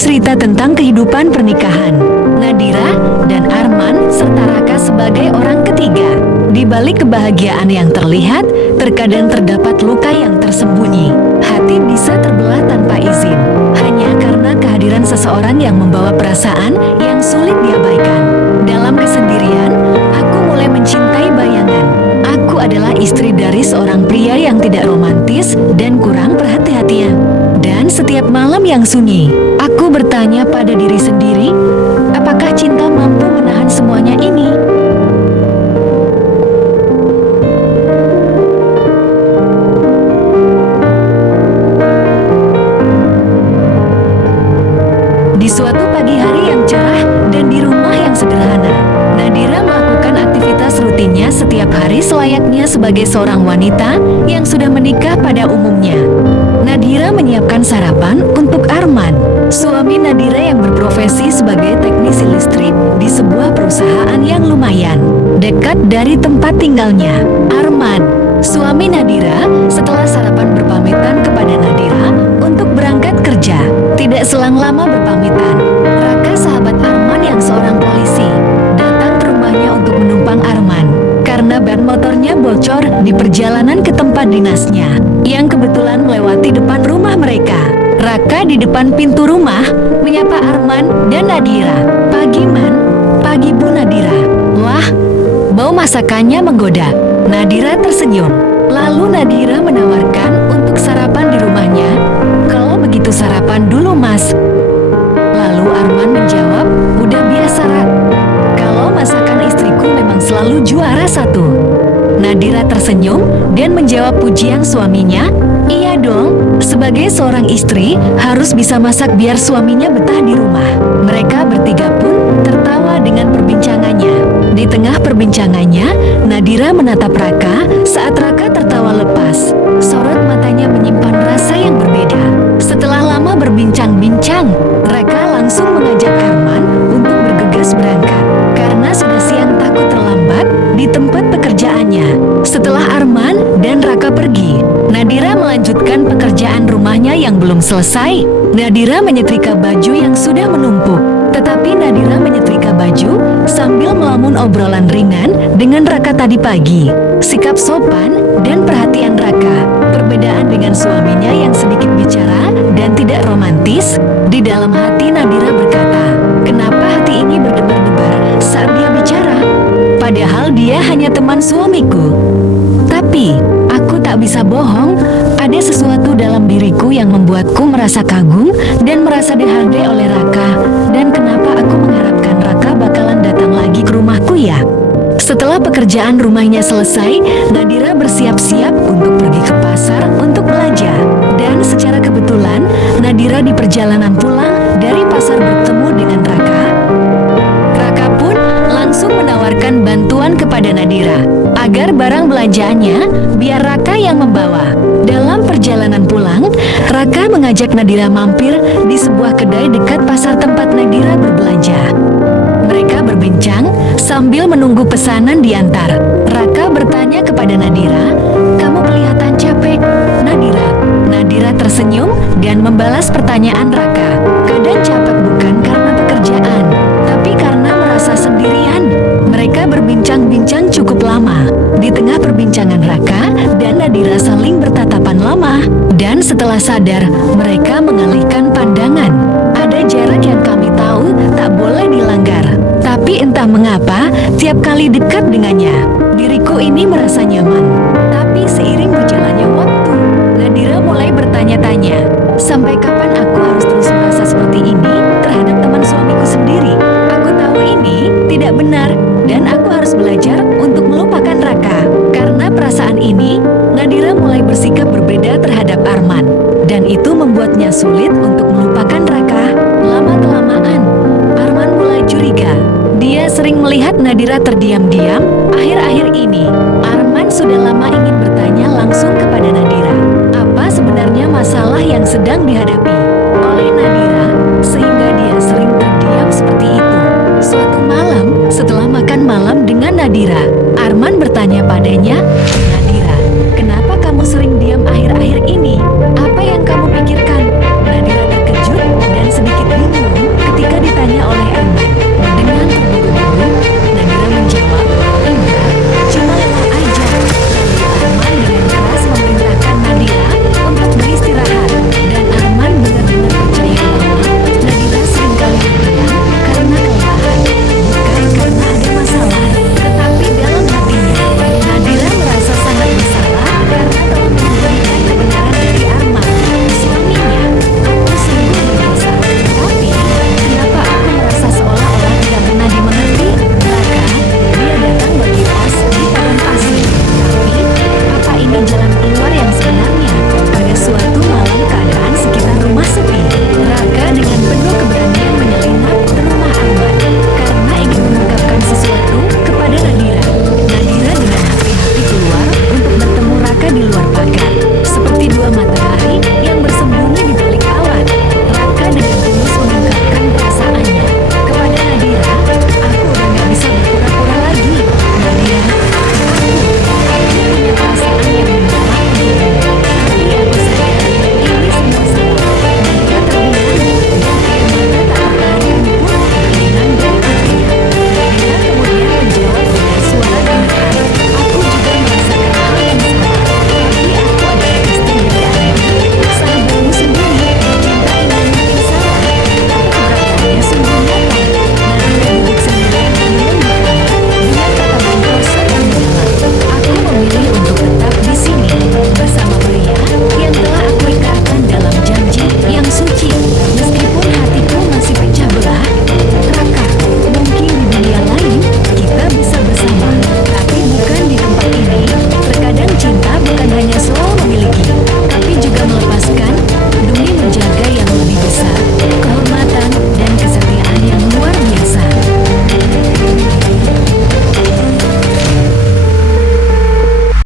cerita tentang kehidupan pernikahan Nadira dan Arman serta Raka sebagai orang ketiga. Di balik kebahagiaan yang terlihat, terkadang terdapat luka yang tersembunyi. Hati bisa terbelah tanpa izin, hanya karena kehadiran seseorang yang membawa perasaan yang sulit diabaikan. Dalam kesendirian, aku mulai mencintai bayangan. Aku adalah istri dari seorang pria yang tidak romantis dan kurang perhati-hatian. Dan setiap malam yang sunyi, aku bertanya pada diri sendiri, apakah cinta mampu menahan semuanya ini? Di suatu pagi hari yang cerah dan di rumah yang sederhana, Nadira melakukan aktivitas rutinnya setiap hari selayaknya sebagai seorang wanita yang sudah menikah pada umumnya. Nadira menyiapkan sarapan untuk Arman, suami Nadira yang berprofesi sebagai teknisi listrik di sebuah perusahaan yang lumayan dekat dari tempat tinggalnya. Arman, suami Nadira, setelah sarapan berpamitan kepada Nadira untuk berangkat kerja. Tidak selang lama berpamitan, Raka sahabat Arman yang seorang polisi datang ke rumahnya untuk menumpang Arman karena ban motornya bocor di perjalanan ke tempat dinasnya yang kebetulan melewati depan rumah mereka. Raka di depan pintu rumah menyapa Arman dan Nadira. "Pagi, Man." "Pagi, Bu Nadira." "Wah, bau masakannya menggoda." Nadira tersenyum. Lalu Nadira menawarkan untuk sarapan di rumahnya. "Kalau begitu sarapan dulu, Mas." Lalu Arman menjawab, "Udah biasa, Rak. Kalau masakan istriku memang selalu juara satu." Nadira tersenyum dan menjawab pujian suaminya, "Iya dong, sebagai seorang istri harus bisa masak biar suaminya betah di rumah." Mereka bertiga pun tertawa dengan perbincangannya. Di tengah perbincangannya, Nadira menatap Raka saat Raka tertawa lepas. Sorot matanya menyimpan rasa yang berbeda. Setelah lama berbincang-bincang, Raka langsung mengajak Arman untuk bergegas berangkat karena sudah siang takut terlambat di tempat pekerjaannya. Setelah Arman dan Raka pergi, Nadira melanjutkan pekerjaan rumahnya yang belum selesai. Nadira menyetrika baju yang sudah menumpuk. Tetapi Nadira menyetrika baju sambil melamun obrolan ringan dengan Raka tadi pagi. Sikap sopan dan perhatian Raka, perbedaan dengan suaminya yang sedikit bicara dan tidak romantis. Di dalam hati Nadira berkata, "Kenapa hati ini berdebar-debar saat dia bicara? Padahal dia hanya teman suamiku." Tapi aku tak bisa bohong, ada sesuatu dalam diriku yang membuatku merasa kagum dan merasa dihargai oleh Raka. Dan kenapa aku mengharapkan Raka bakalan datang lagi ke rumahku ya? Setelah pekerjaan rumahnya selesai, Nadira bersiap-siap untuk pergi ke pasar untuk belanja. Dan secara kebetulan, Nadira di perjalanan pulang dari pasar bertemu dengan Raka. Raka pun langsung menawarkan bantuan kepada Nadira agar barang belanjaannya biar Raka yang membawa. Dalam perjalanan pulang, Raka mengajak Nadira mampir di sebuah kedai dekat pasar tempat Nadira berbelanja. Mereka berbincang sambil menunggu pesanan diantar. Raka bertanya kepada Nadira, "Kamu kelihatan capek, Nadira?" Nadira tersenyum dan membalas pertanyaan Raka. "Kadang capek bukan karena pekerjaan, tapi karena merasa sendirian." Mereka berbincang-bincang cukup lama. Di tengah perbincangan Raka dan Nadira saling bertatapan lama. Dan setelah sadar, mereka mengalihkan pandangan. Ada jarak yang kami tahu tak boleh dilanggar. Tapi entah mengapa, tiap kali dekat dengannya, diriku ini merasa nyaman. Tapi seiring berjalannya waktu, Nadira mulai bertanya-tanya, sampai kapan aku harus terus merasa seperti ini terhadap teman suamiku sendiri? Aku tahu ini tidak benar dan aku harus belajar untuk melupakan Raka. Karena perasaan ini, Nadira mulai bersikap berbeda terhadap Arman. Dan itu membuatnya sulit untuk melupakan Raka. Lama-kelamaan, Arman mulai curiga. Dia sering melihat Nadira terdiam-diam. Akhir-akhir ini, Arman sudah lama ingin bertanya langsung kepada Nadira, apa sebenarnya masalah yang sedang dihadapi oleh Nadira, sehingga dia sering terdiam seperti itu. Suatu malam, setelah makan malam dengan Nadira, Arman bertanya padanya,